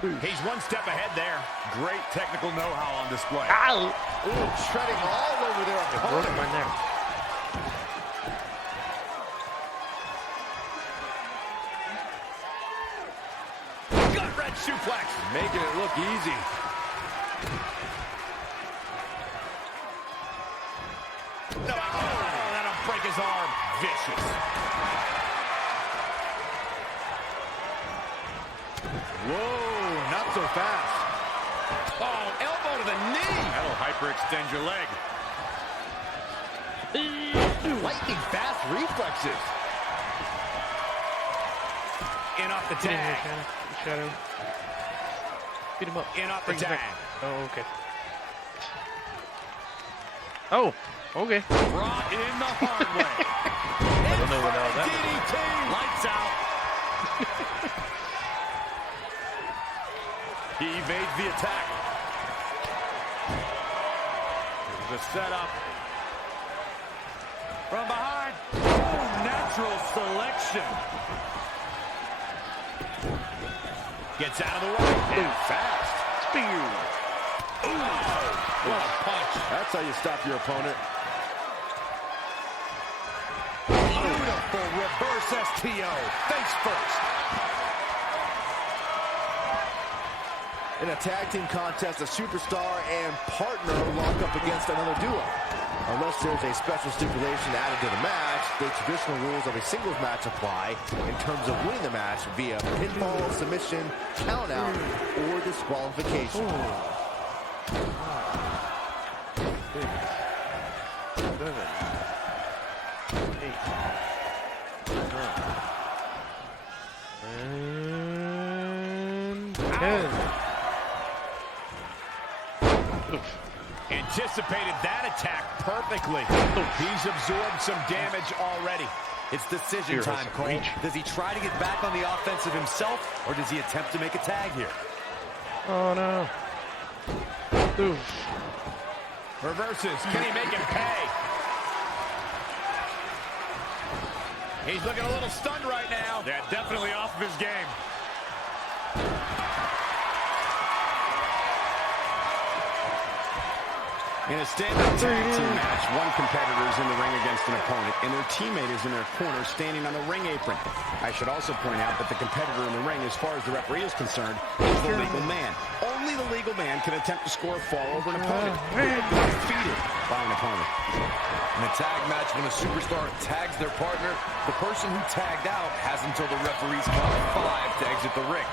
He's one step ahead there. Great technical know-how on display. Ow! Ooh, treading all over their opponent. Broke my neck. Gut-wrench suplex. Making it look easy. No, that'll break his arm. Vicious. Whoa, not so fast. Oh, elbow to the knee. That'll hyperextend your leg. Lightning fast reflexes. In off the Get in here, tag. Shadow. Beat him up. In off the Bring him tag. back. Oh, okay. Oh, okay. Brought in the hard way. I don't know what all that DDT. Lights out. He evades the attack. Here's a setup. From behind. Oh, natural selection. Gets out of the way. And fast. Spear. What a punch. That's how you stop your opponent. Beautiful reverse STO. Face first. In a tag team contest, a superstar and partner lock up against another duo. Unless there's a special stipulation added to the match, the traditional rules of a singles match apply in terms of winning the match via pinfall, submission, countout, or disqualification. Anticipated that attack perfectly. He's absorbed some damage already. It's decision time, Cole. Does he try to get back on the offensive himself, or does he attempt to make a tag here? Oh, no. Oof. Reverses. Can he make him pay? He's looking a little stunned right now. Yeah, definitely off of his game. In a standard tag team match, one competitor is in the ring against an opponent, and their teammate is in their corner standing on the ring apron. I should also point out that the competitor in the ring, as far as the referee is concerned, is the legal man. Only the legal man can attempt to score a fall over an opponent or be defeated by an opponent. In a tag match, when a superstar tags their partner, the person who tagged out has until the referee's count of 5 to exit the ring.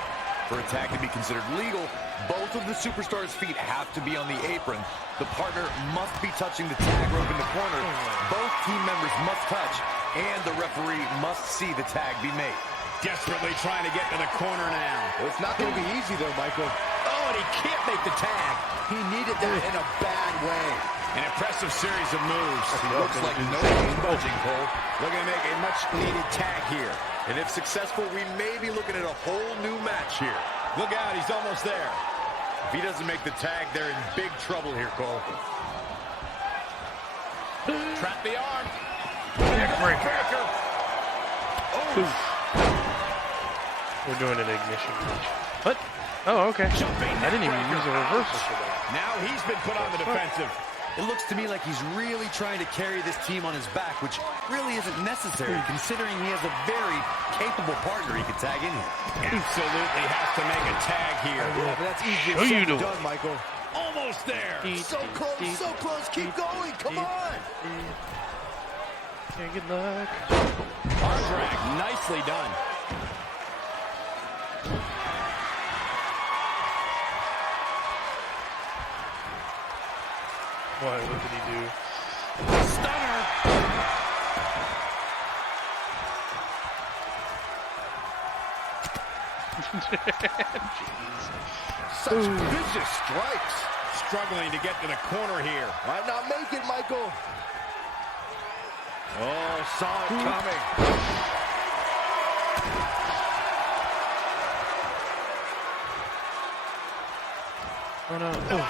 For a tag to be considered legal, both of the superstars' feet have to be on the apron. The partner must be touching the tag rope in the corner. Both team members must touch, and the referee must see the tag be made. Desperately trying to get to the corner now. It's not going to be easy, though, Michael. Oh, and he can't make the tag. He needed that in a bad way. An impressive series of moves. He looks like nobody's budging, Cole. Looking to make a much-needed tag here. And if successful, we may be looking at a whole new match here. Look out, he's almost there. If he doesn't make the tag, they're in big trouble here, Cole. Trap the arm. Breaker. Oh, We're doing an ignition match. What? Oh, okay. I didn't even use a reversal for that. now he's been put on the defensive. It looks to me like he's really trying to carry this team on his back, which really isn't necessary, considering he has a very capable partner he could tag in here. Absolutely has to make a tag here. Yeah, but that's easier Show you said than the done, Michael. Almost there. So close, so close. Keep going. Come on. Yeah, good luck. Arm drag, nicely done. What did he do? Stunner. Such vicious strikes. Struggling to get to the corner here. Might not make it, Michael. Oh, saw it coming. Oh, no. Oh,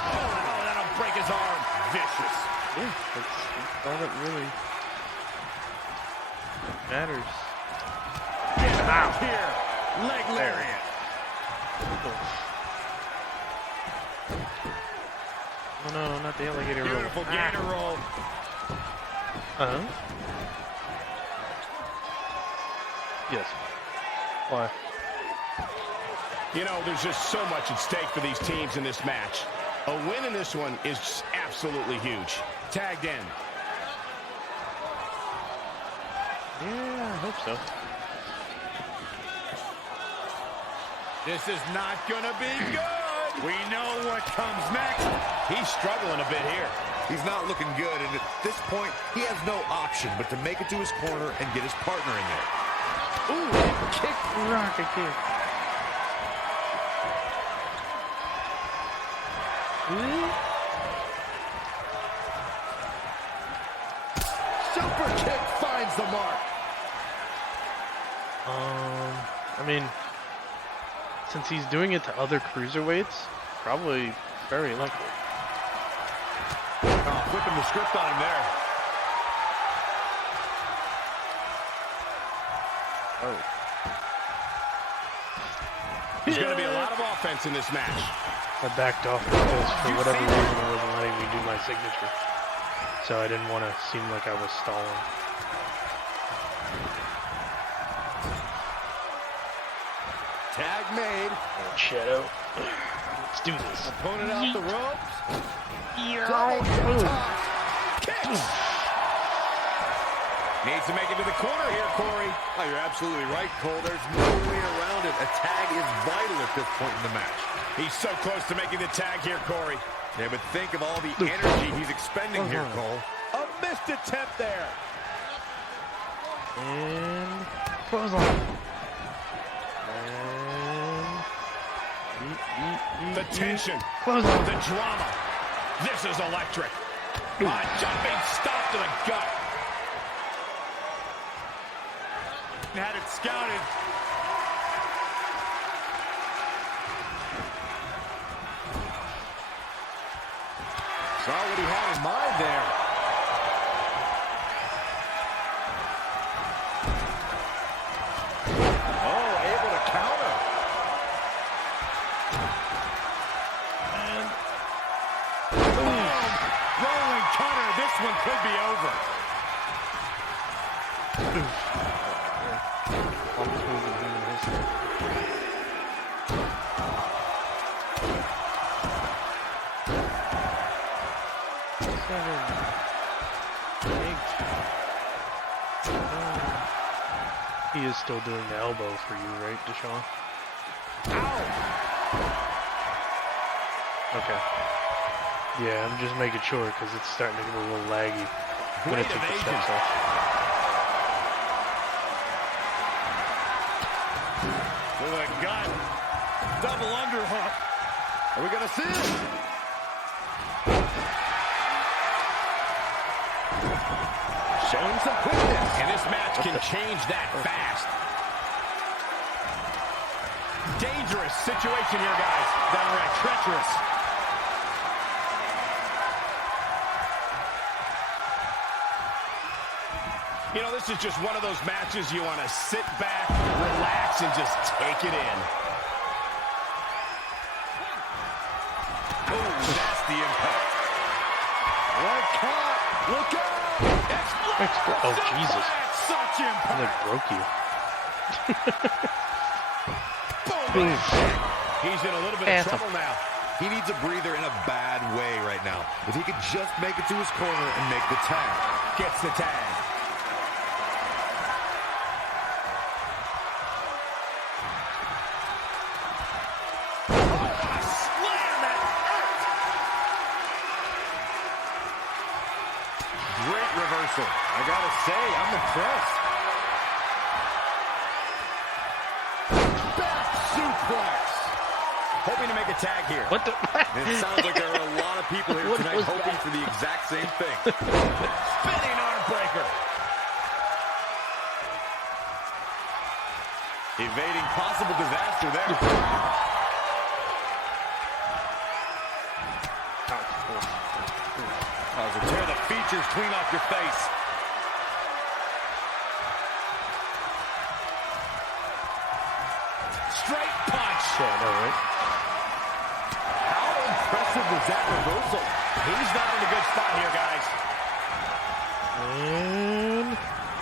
that'll break his arm. Vicious. Yeah, that's all that really matters. Get out here. Leg lariat. Oh no, not the alligator roll. Beautiful gator roll. Uh-huh. Yes. Why? You know, there's just so much at stake for these teams in this match. A win in this one is absolutely huge. Tagged in. Yeah, I hope so. This is not gonna be good. We know what comes next. He's struggling a bit here. He's not looking good, and at this point, he has no option but to make it to his corner and get his partner in there. Ooh, kick, rocket kick. Super kick finds the mark. I mean, since he's doing it to other cruiserweights, probably very likely. Oh, flipping the script on him there. Oh. There's going to be a lot of offense in this match. I backed off because for whatever reason it wasn't letting me do my signature. So I didn't want to seem like I was stalling. Tag made. Shadow. Let's do this. Opponent off the ropes. Needs to make it to the corner here, Corey. Oh, you're absolutely right, Cole. There's no way around it. A tag is vital at this point in the match. He's so close to making the tag here, Corey. Yeah, but think of all the energy he's expending here, Cole. A missed attempt there. And clothesline. And The tension. clothesline. The drama. This is electric. A jumping stop to the gut. Had it scouted. Saw what he had in mind there. Oh, able to counter. And boom. Rolling cutter. This one could be over. Longest move in human history. He is still doing the elbow for you, right, Deshaun? Okay. Yeah, I'm just making sure because it's starting to get a little laggy when I Great took the evasion. steps off. To the gut. Double underhook. Are we going to see it? Showing some quickness. And this match can change that fast. Dangerous situation here, guys. Downright treacherous. You know, this is just one of those matches you want to sit back, relax, and just take it in. Oh, that's the impact. Right caught. Look out. Oh, Jesus. Such impact. That broke you. Boom. He's in a little bit of Anthem. trouble now. He needs a breather in a bad way right now. If he could just make it to his corner and make the tag. Gets the tag. Great reversal. I gotta say, I'm impressed. Back suplex. Hoping to make a tag here. What the? It sounds like there are a lot of people here What tonight was hoping that? for the exact same thing. Spinning arm breaker. Evading possible disaster there. Oh, so tear the features clean off your face. Straight punch. Yeah, I know, right? How impressive was that reversal? He's not in a good spot here, guys. And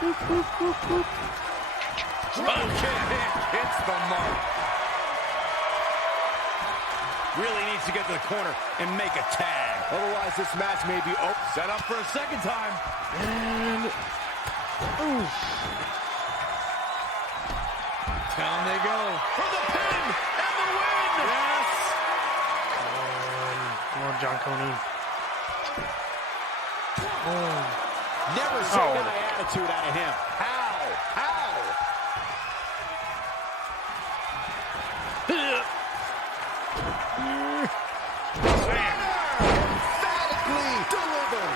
whoop, whoop, whoop, whoop. Drop kick hits the mark. Really needs to get to the corner and make a tag. Otherwise, this match may be Set up for a second time. And oof. Down they go. For the pin and the win! Yes! Come on, John Coney. Never seen that attitude out of him. How? How? emphatically delivered.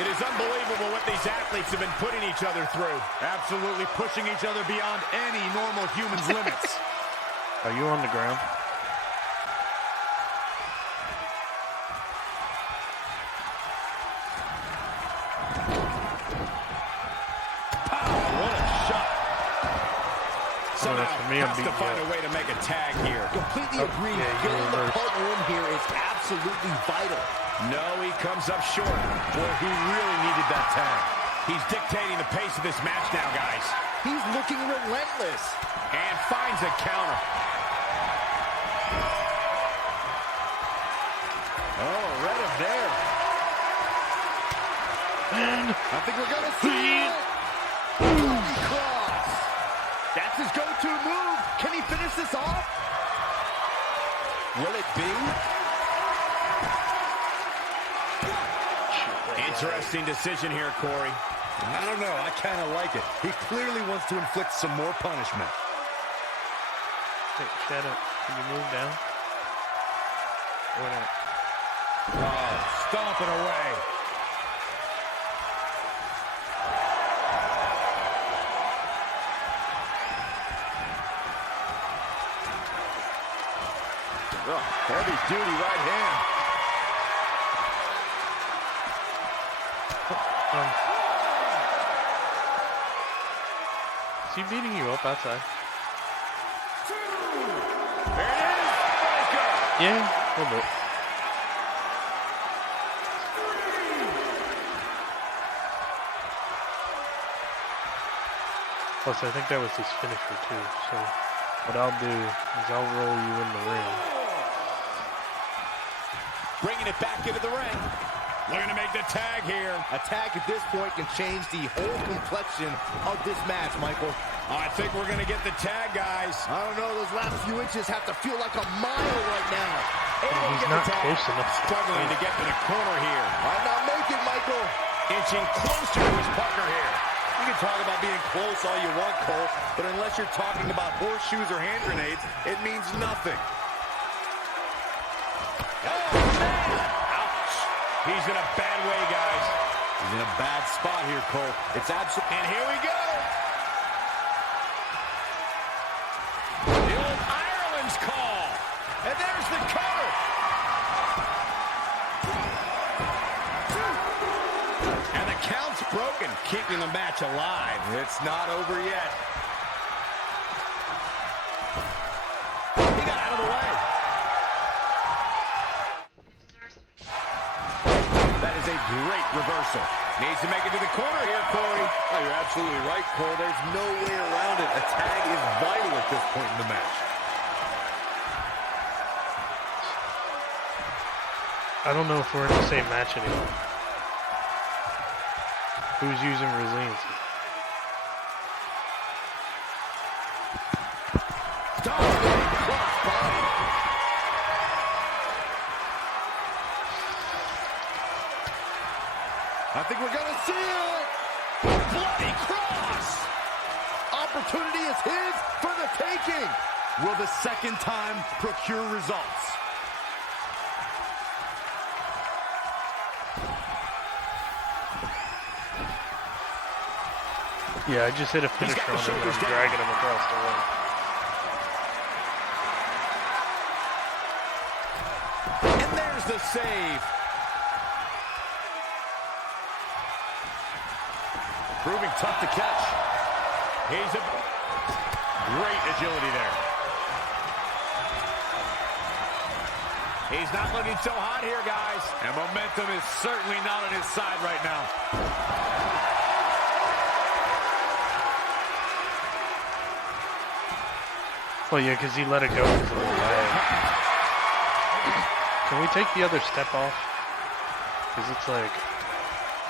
It is unbelievable what these athletes have been putting each other through. Absolutely pushing each other beyond any normal human's limits. Are you on the ground? What a shot. Somehow for me, I'm has to beating find you a way to make a tag here. Completely agree. yeah, you Getting the reversed. partner in here is absolutely vital. No, he comes up short. Boy, he really needed that tag. He's dictating the pace of this match now, guys. He's looking relentless. And finds a counter. Oh, read him there. And I think we're going to see it. Holy cross. That's his go-to move. Can he finish this off? Will it be? Interesting decision here, Corey. I don't know. I kind of like it. He clearly wants to inflict some more punishment. hey, Shadow, can you move down? Or not? Oh, stomping away. Oh, heavy duty right hand. Is he beating you up outside? There it is. Breaker. Yeah, a little bit. Plus, I think that was his finisher too. So, what I'll do is I'll roll you in the ring. Bringing it back into the ring. Looking to make the tag here. A tag at this point can change the whole complexion of this match, Michael. I think we're going to get the tag, guys. I don't know, those last few inches have to feel like a mile right now. And he's not close enough. Struggling to get to the corner here. Might not make it, Michael. Inching closer to his partner here. You can talk about being close all you want, Cole, but unless you're talking about horseshoes or hand grenades, it means nothing. Oh, man. Ouch. He's in a bad way, guys. He's in a bad spot here, Cole. It's absolutely... And here we go. The old Ireland's call. And there's the cover. And the count's broken, keeping the match alive. It's not over yet. He got out of the way. That is a great reversal. Needs to make it to the corner here, Corey. Oh, you're absolutely right, Cole. There's no way around it. A tag is vital at this point in the match. I don't know if we're in the same match anymore. Who's using resiliency? Dominating crossbody. I think we're going to see it. Bloody cross. Opportunity is his for the taking. Will the second time procure results? Yeah, I just hit a finisher got the on him and shoulders I'm down. dragging him across the ring. And there's the save. Proving tough to catch. He's a great agility there. He's not looking so hot here, guys. And momentum is certainly not on his side right now. Well, yeah, because he let it go because of the lag. Can we take the other step off? Because it's like,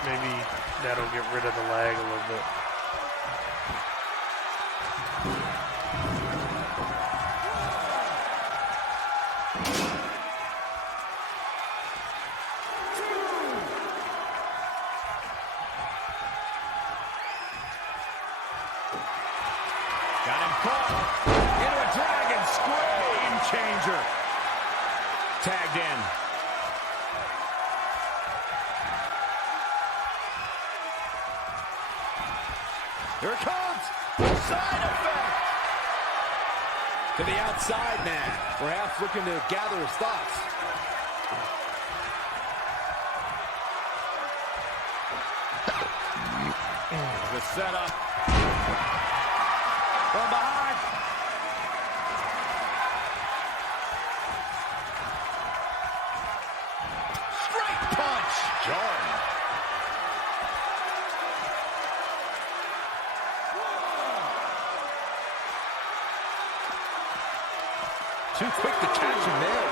maybe that'll get rid of the lag a little bit. Got him caught into a dragon square. Game changer. Tagged in. Here it comes. Side effect. To the outside man. Perhaps looking to gather his thoughts. The setup. From behind. Straight punch. Jordan. Too quick to catch him there.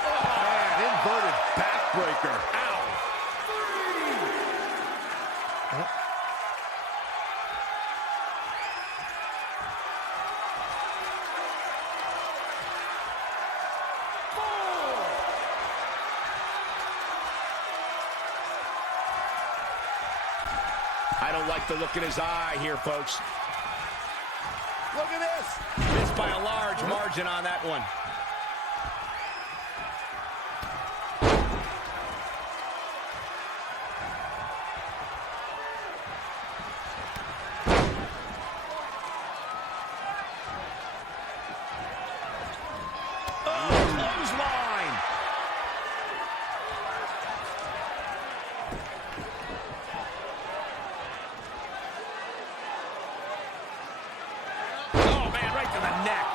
Oh, man, inverted backbreaker. Ow. I don't like the look in his eye here, folks. Look at this. Missed by a large margin on that one. Oh, clothesline. Oh, man, right to the neck.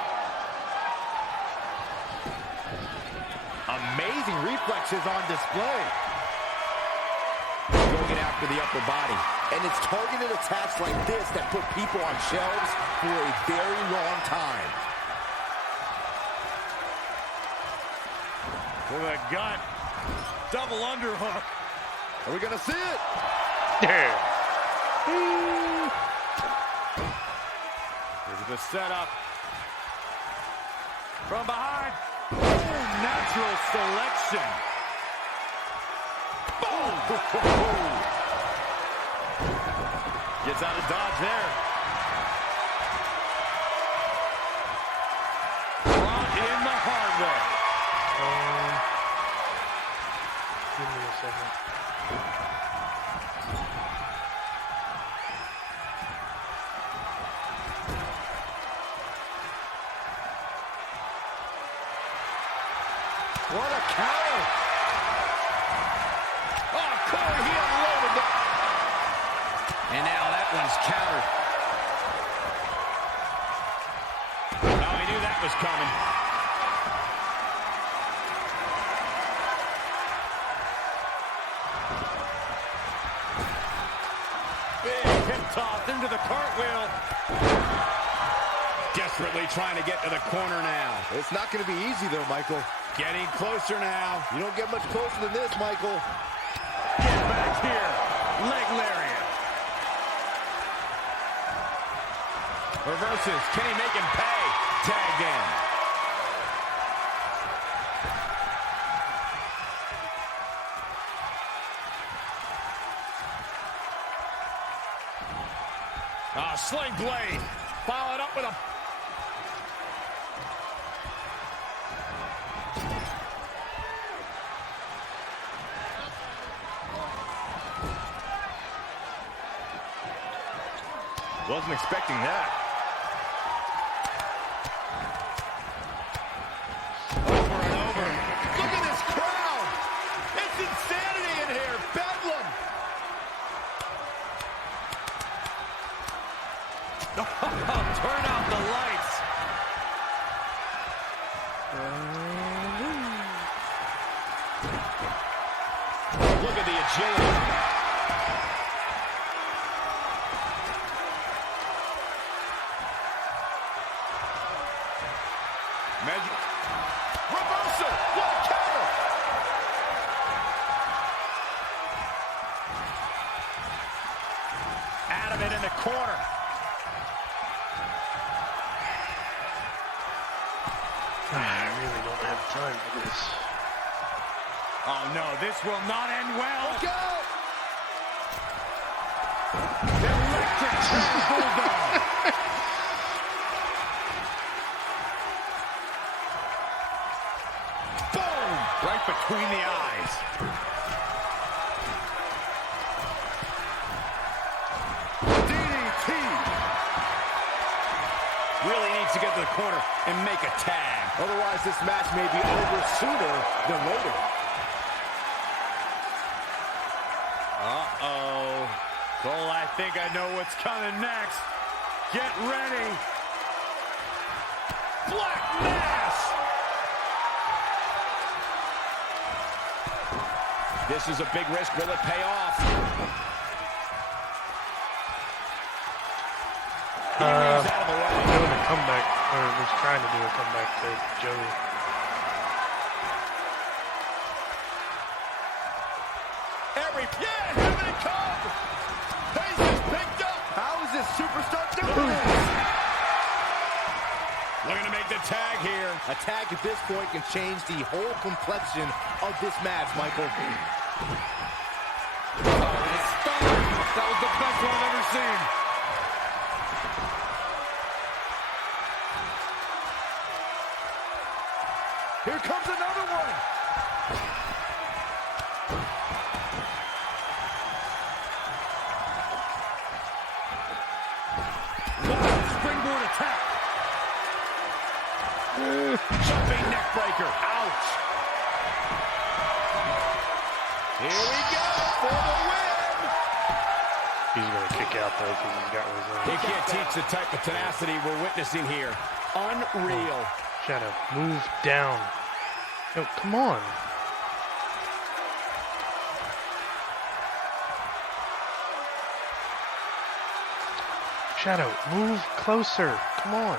Amazing reflexes on display. Going it after the upper body. And it's targeted attacks like this that put people on shelves for a very long time. For the gut. Double underhook. Are we going to see it? There. Here's the setup. From behind. Oh, natural selection. Boom! Gets out of dodge there. Brought in the hard way. Give me a second. What a counter. Oh, Corey, he unloaded that. And now that one's countered. Oh, he knew that was coming. Big hip toss into the cartwheel. Desperately trying to get to the corner now. It's not going to be easy, though, Michael. Getting closer now. You don't get much closer than this, Michael. Get back here. Leg lariat. Reverses. Can he make him pay? Tagged in. Sling blade. Followed up with a... Wasn't expecting that. Over and over. Look at this crowd. It's insanity in here. Bedlam. Turn out the lights. Look at the agility. Reversal! What a counter! Adamant in the corner. I really don't have time for this. Oh no, this will not end well. Look out! Electric chair bulldog. Boom! Right between the eyes. DDT. Really needs to get to the corner and make a tag. Otherwise, this match may be over sooner than later. Uh-oh. Cole, I think I know what's coming next. Get ready. Black Mass! This is a big risk. Will it pay off? He moves out of the way. Doing a comeback, or was trying to do a comeback to Joey. Having it come! Pace is picked up! How is this superstar doing this? Looking to make the tag here. A tag at this point can change the whole complexion of this match, Michael. That was the best one I've ever seen. Here comes another one. Springboard attack. Jumping neck breaker. Ouch. Here we go for the win. He's going to kick out, though, because he's got You results. can't teach the type of tenacity we're witnessing here. Unreal. Shadow, move down. No, come on. Shadow, move closer. Come on.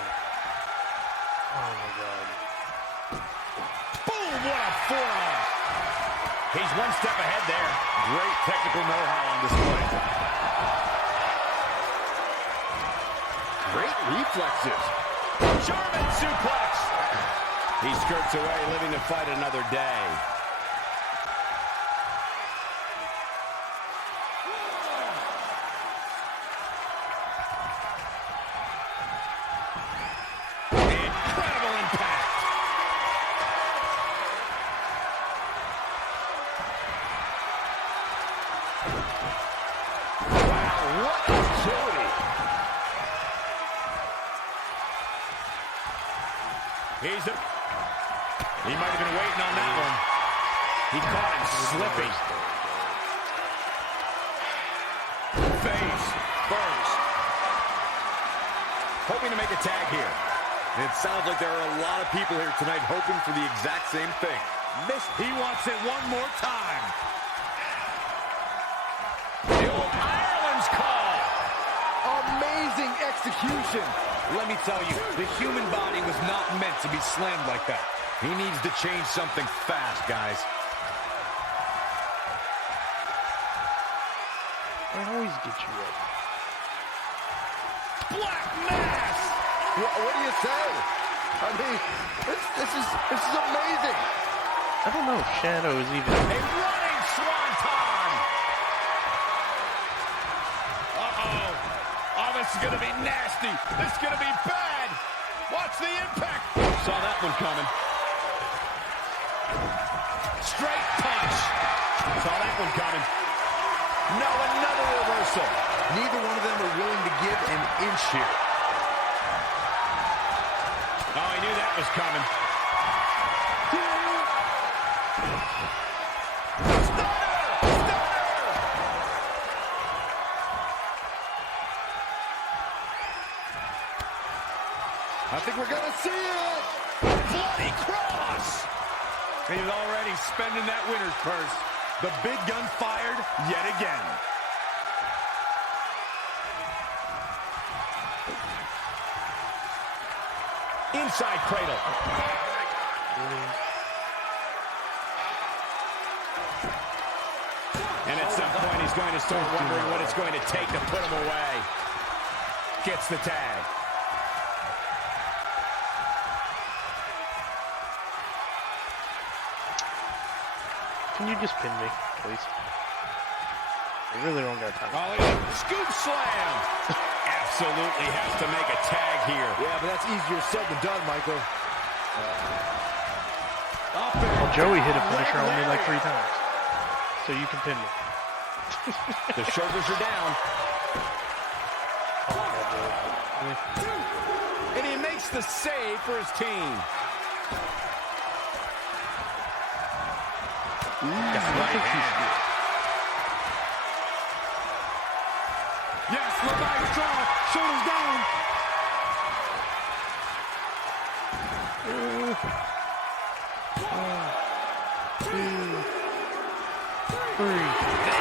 Oh my god. Boom, what a forearm. He's one step ahead there. Great technical know-how on display. Great reflexes. German suplex. He skirts away, living to fight another day. Incredible impact. Wow, what agility. He might have been waiting on that one. He caught him slipping. Face first. Hoping to make a tag here. It sounds like there are a lot of people here tonight hoping for the exact same thing. He wants it one more time. The old Ireland's call. Amazing execution. Let me tell you, the human body was not meant to be slammed like that. He needs to change something fast, guys. I always get you up. Black Mass. What do you say? I mean, this is amazing. I don't know if Shadow is even... A running swanton. Uh-oh. Oh, this is going to be nasty. This is going to be bad. Watch the impact. Saw that one coming. Straight punch. Saw that one coming. No, another reversal. Neither one of them are willing to give an inch here. Oh, he knew that was coming. I think we're gonna see it. Bloody cross. He's already spending that winner's purse. The big gun fired yet again. Inside cradle. And at some point, he's going to start wondering what it's going to take to put him away. Gets the tag. Can you just pin me, please? I really don't got time. Oh, scoop slam. Absolutely has to make a tag here. Yeah, but that's easier said than done, Michael. Well, Joey hit a finisher on me like 3 times. So you can pin me. The shoulders are down. Oh my God, Joey. And he makes the save for his team. Yes, Levi's draw. Shoulders down. Three.